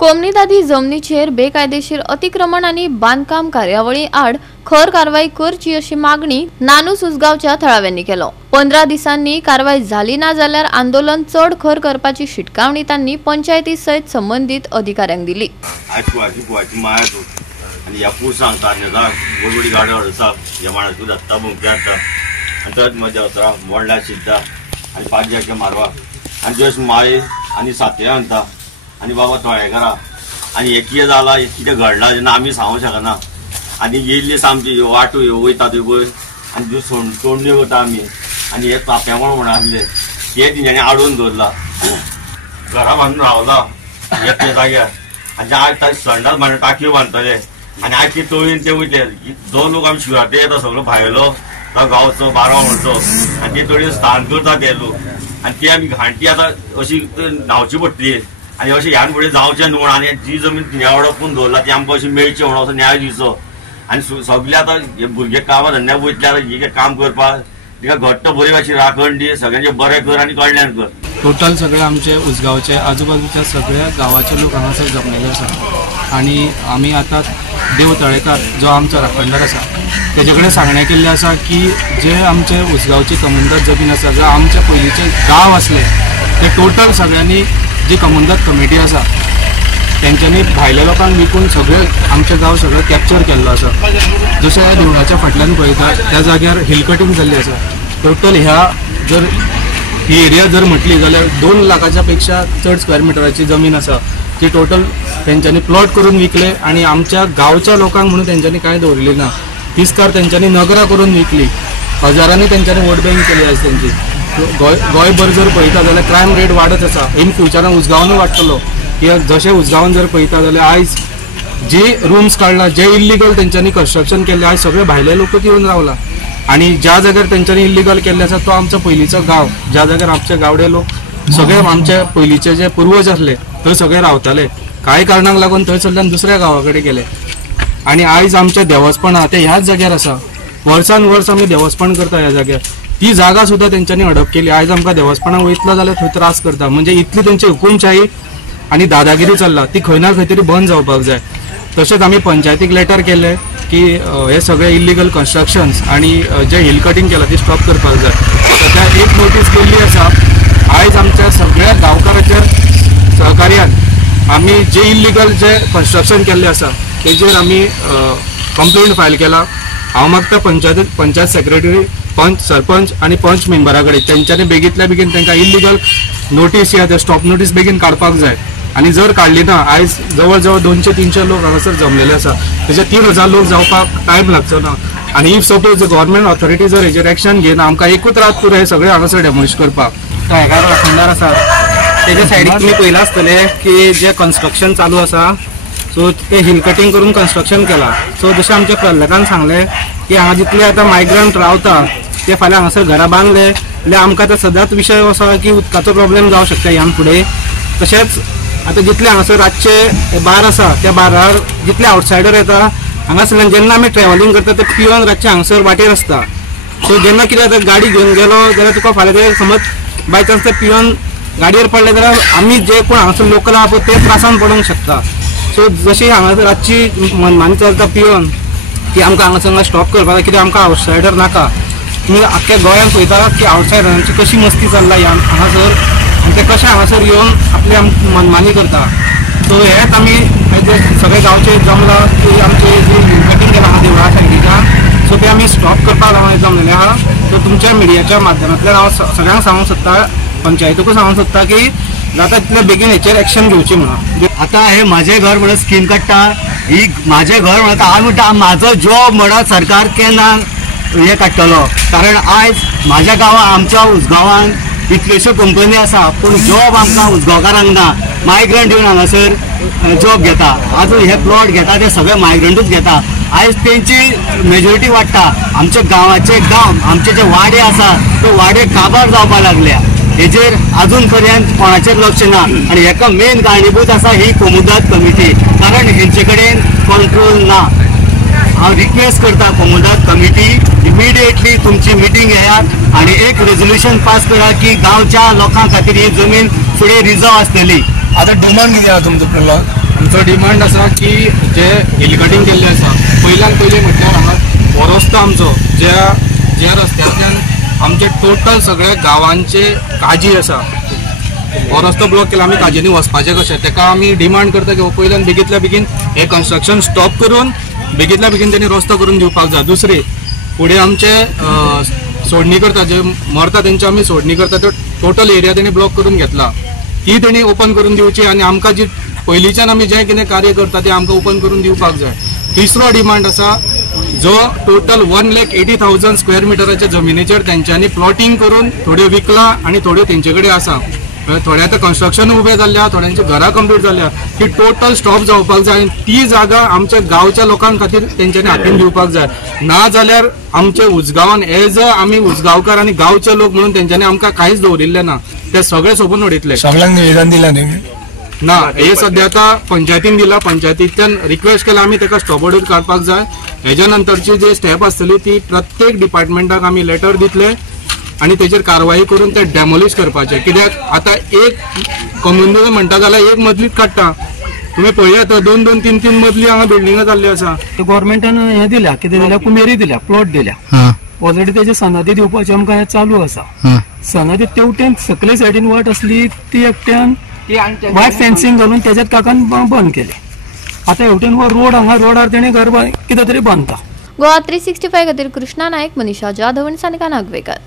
कोमनीदादी जमनीचेर बेकायदेशीर अतिक्रमण आणि बांधकाम कार्यावळी आड खर कारवाई करची अशी मागणी नानूस उसगांवच्या थळाव्यांनी केलो। 15 दिसांनी कारवाई झाली ना जाल्यार आंदोलन चढ खर करपाची शिटकावणी तांणी पंचायती सयत संबंधित अधिकाऱ्यांक दिली। आणि बाबा तोळेकरा आणि एक कितें जाला कितें घडला जेन्ना आमी सांगूंक शकना आनी येयल्ली सामकी वाटो वयता थंय पळय आनी ज्यो तोंड्यो करता आमी आनी हे ताप्यावळ म्हण आसले ते तेंच्यांनी आडोवन दवरला घरा बांदून रावला एके जाग्यार आनी आज संडास बांदून टाकयो बांदतले आनी आज ते तळयेन ते वयतले जो लोक आमी शिवराटे येता सगळो भायलो तो गांवचो बारा म्हणचो आनी ते तळयेन स्थान करता ते लोक आनी ते आमी घांटी आतां अशी न्हांवची पडटली आणि अशें ह्यान फुडें जावचें न्हू आणि जी जमीन तिने अडकून दवरला ती आमकां अशी मेळची म्हणून असो न्याय दिवचो आनी सगळे आतां हे भुरगे कामा धंद्याक वयतले आतां हे काम करपाक तिका घट्ट बरे अशी राखण दी सगळ्यांचे बरें कर आनी कल्याण कर। टोटल सगळे आमचे उसगांवचे आजूबाजूच्या सगळ्या गांवाचे लोक हांगासर जमलेले आसा आणि आमी आतां देव तळेकार जो आमचो राखणदार आसा तेजे कडेन सांगणें केल्लें आसा की जे आमचे उसगांवची कमुंदत जमीन आसा जो आमचे पयलींचे गांव आसले ते टोटल सगळ्यांनी जी कमुंदत कमिटी आसा तेंच्यांनी भायल्या लोकांक विकून सगळे आमचे गांव सगळे कॅप्चर केल्लो आसा। जशें देवळाच्या फाटल्यान पळयता त्या जाग्यार हिल कटींग जाल्ली आसा। टोटल ह्या जर ही एरिया जर म्हटली जाल्यार 2 लाखाच्या पेक्षा चड स्क्वेअर मिटराची जमीन आसा ती टोटल तेंच्यांनी प्लॉट करून विकले आणि आमच्या गांवच्या लोकांक म्हणून तेंच्यांनी कांय दवरली ना। तिस्कार तेंच्यांनी नगरां करून विकली, हजारांनी तेंच्यांनी वोट बँक केली आयज तेंची। गोंयभर जर पळयता जाल्यार क्रायम रेट वाडत आसा, इन फ्युचरान उसगांवानूय वाडटलो कित्याक जशें उसगांवान जर पळयता जाल्यार आयज जे रूम्स काडला जे इल्लिगल तेंच्यांनी कन्स्ट्रक्शन केल्लें आयज सगळे भायले लोक येवन रावला आणि ज्या जाग्यार तेंच्यांनी इल्लिगल केल्लें आसा तो आमचो पयलींचो गांव, ज्या जाग्यार आमचे गावडे लोक सगळे आमचे पयलींचे जे पुर्वज आसले थंय सगळे रावताले। कांय कारणांक लागून थंयसरल्यान दुसऱ्या गांवा कडेन गेले आणि आयज आमचे देवस्थान आहा ते ह्याच जाग्यार आसा। वर्सान वर्स आमी देवस्थान करता ह्या जाग्यार, ती जागा सुद्धा तेंच्यांनी हडप केली। आयज आमकां देवस्थानाक वयतलो जाल्यार थंय त्रास करता, म्हणजे इतली तेंची हुकुमशाही आनी दादागिरी चल्ला ती खंय ना खंय तरी बंद जावपाक जाय। तशेंच आमी पंचायतीक लेटर केले की हे सगळे इल्लिगल कन्स्ट्रक्शन्स आणि जे हिल कटींग केला ती स्टॉप करपाक जाय। सध्या एक नोटीस गेल्ली आसा। आयज आमच्या सगळ्या गांवकारांच्या सहकार्यान आमी जे इल्लिगल जे कन्स्ट्रक्शन केल्लें आसा तेजेर आमी कंप्लेंट फायल केला। हांव मागता पंचायत सेक्रेटरी, पंच, सरपंच आणि पंच मेंबरा कडेन तेंच्यांनी बेगींतल्या बेगीन तांकां इल्लिगल नोटीस या ते स्टॉप नोटीस बेगीन काडपाक जाय आणि जर काडली ना आयज जवळ जवळ 200-300 लोक हांगासर जमलेले आसा, तेजे 3000 लोक जावपाक टायम लागचो ना। आणि इफ सपोज गव्हर्नमेंट ऑथॉरिटी जर हेजेर एक्शन घेना आमकां एकूच रात पुरो हे सगळे हांगासर डेमोलिश करपाक। तळेकार राखणदार आसा तेजे सायडीक तुमी पळयलां आसतलें की जे कन्स्ट्रक्शन चालू आसा सो ते हिल कटींग करून कन्स्ट्रक्शन केला। सो जशें आमच्या प्रल्हादान सांगलें की हांगा जितले आतां मायग्रंट रावता ते फाल्यां हांगासर घरां बांदले जाल्यार आमकां आतां सदांच विशय असो की उदकाचो प्रॉब्लेम जावं शकता ह्यान फुडें। तशेंच आतां जितले हांगासर रातचे बार आसा त्या बारार जितले आवटसायडर येता हांगासरल्यान जेन्ना आमी ट्रॅव्हलिंग करता ते पिवन रातचे हांगासर वाटेर आसता। सो जेन्ना कितें जाता गाडी घेवन गेलो जाल्यार तुका फाल्यां ते समज बाय चान्स ते पिवन गाडयेर पडले जाल्यार आमी जे कोण हांगासर लोकल आहा पळय ते त्रासान पडूंक शकता। सो जशी हांगासर रातची मनमानी चलता पिवन ती आमकां हांगासर स्टॉप करपाक जाय कित्याक आमकां आवटसायडर नाका। तुमी आख्ख्या गोंयांत पळयता की आवटसायडरांची कशी मस्ती चल्ला हांगासर आनी ते कशे हांगासर येवन आपली मनमानी करता। सो हेच आमी सगळे गांवचे जमला की आमचे जी कटींग केला आहा देवळा सायडीच्या सो ते आमी स्टॉप करपाक लागून जमलेले आहा। सो तुमच्या मिडियाच्या माध्यमांतल्यान हांव सगळ्यांक सांगूंक सोदता, पंचायतीकूय सांगूंक सोदता की जाता तितले बेगीन हेचेर एक्शन घेवची म्हणून। आता हे माझे घर म्हणून स्कीम काडटा, ही माझे घर म्हणटा हांव म्हणटा म्हाजो जॉब म्हणून सरकार केन्ना हे काडटलो, कारण आयज म्हाज्या गांवांत आमच्या उसगांवान इतल्योश्यो कंपनी आसा पूण जॉब आमकां उसगांवकारांक ना। मायग्रंट येवन हांगासर जॉब घेता, आजून हे प्लॉट घेता ते सगळे मायग्रंटूच घेता। आयज तेंची मेजॉरिटी वाडटा, आमच्या गांवाचे आमचे जे वाडे आसा ते वाडे काबार जावपाक लागल्या। हेजेर अजून पर्यंत कोणाचेर लक्ष ना आणि हेका मेन कारणीभूत आसा ही कमुंदत कमिटी, कारण हेंचे कडेन कंट्रोल ना। हांव रिक्वेस्ट करता कोमुदात कमिटी इमिडिएटली तुमची मिटींग घेयात आणि एक रेजोल्युशन पास करा की गांवच्या लोकां खातीर ही जमीन फुडें रिजर्व आसतली. आता डिमांड कितें आहा तुमचो प्रल्हाद? आमचो डिमांड आसा की जे हिल कटींग केल्लें आसा पयल्यान पयलें म्हटल्यार हांगा हो रस्तो आमचो ज्या रस्त्यातल्यान आमचे टोटल सगळ्या गांवांचे काजी आसा हो रस्तो ब्लॉक केला. आमी काजींनी वचपाचें कशें तेका आमी डिमांड करता की पयल्यान बेगीतल्या बेगीन हे कन्स्ट्रक्शन स्टॉप करून बेगीतल्या बेगीन तेणी रस्तो करून दिवपाक जाय. दुसरी फुडें आमचे सोडणी करता जे मरता तेंची आमी सोडणी करता त्यो टोटल एरिया तेणी ब्लॉक करून घेतला ती तेणी ओपन करून दिवची आनी आमकां जी पयलींच्यान आमी जें कितें कार्य करता तें आमकां ओपन करून दिवपाक जाय. तिसरो डिमांड आसा जो टोटल 1,80,000 स्क्वेअर मिटराच्या जमिनीचेर तेंच्यांनी प्लॉटिंग करून थोड्यो विकला आनी थोड्यो तेंचे कडेन आसा. थोडे आतां कन्स्ट्रक्शन उबें जाल्ल्या थोड्यांची घरां कंप्लीट जाल्ल्या ती टोटल स्टॉप जावपाक जाय आनी ती जागा आमच्या गांवच्या लोकां खातीर तेंच्यांनी हातीन दिवपाक जाय. ना जाल्यार आमचे उजगांवान एज अ आमी उजगांवकार आनी गांवचे लोक म्हणून तेंच्यांनी आमकां कांयच दवरिल्लें ना. ते सगळे सोबून उडयतले. सगळ्यांक निवेदन दिलां न्ही? ना हे सध्या आता पंचायतीन दिला. पंचायतींतल्यान रिक्वेस्ट केला आमी तेका स्टॉप ऑर्डर काडपाक जाय. हेज्या नंतरची जी स्टेप आसतली ती प्रत्येक डिपार्टमेंटाक आमी लेटर दितले आनी तेचेर कारवाई करून ते डेमोलिश करपाचे. कित्याक आतां एक कम्युनिटी म्हणटा जाल्यार एक मजलीच काडटा. तुम्ही पळयात 2-2, 3-3 मजली हांगा बिल्डिंगा जाल्ली आसा. गव्हर्मेंटान हे दिल्या कितें दिल्या कुमेरी दिल्या प्लॉट दिल्या ऑलरेडी तेजे सनदी दिवपाचे आमकां चालू आसा. सनदी तेवटेन सकले सायडीन वाट आसली ती एकट्यान वायट फेन्सिंग घालून तेज्यात काकान बंद केले. आतां हेवटेन वो रोड हांगा रोडार तेणे घर कितें तरी बांदता. गोवा 365 खातीर कृष्णा नायक, मनीषा जाधव आनी सानिका नागवेकर.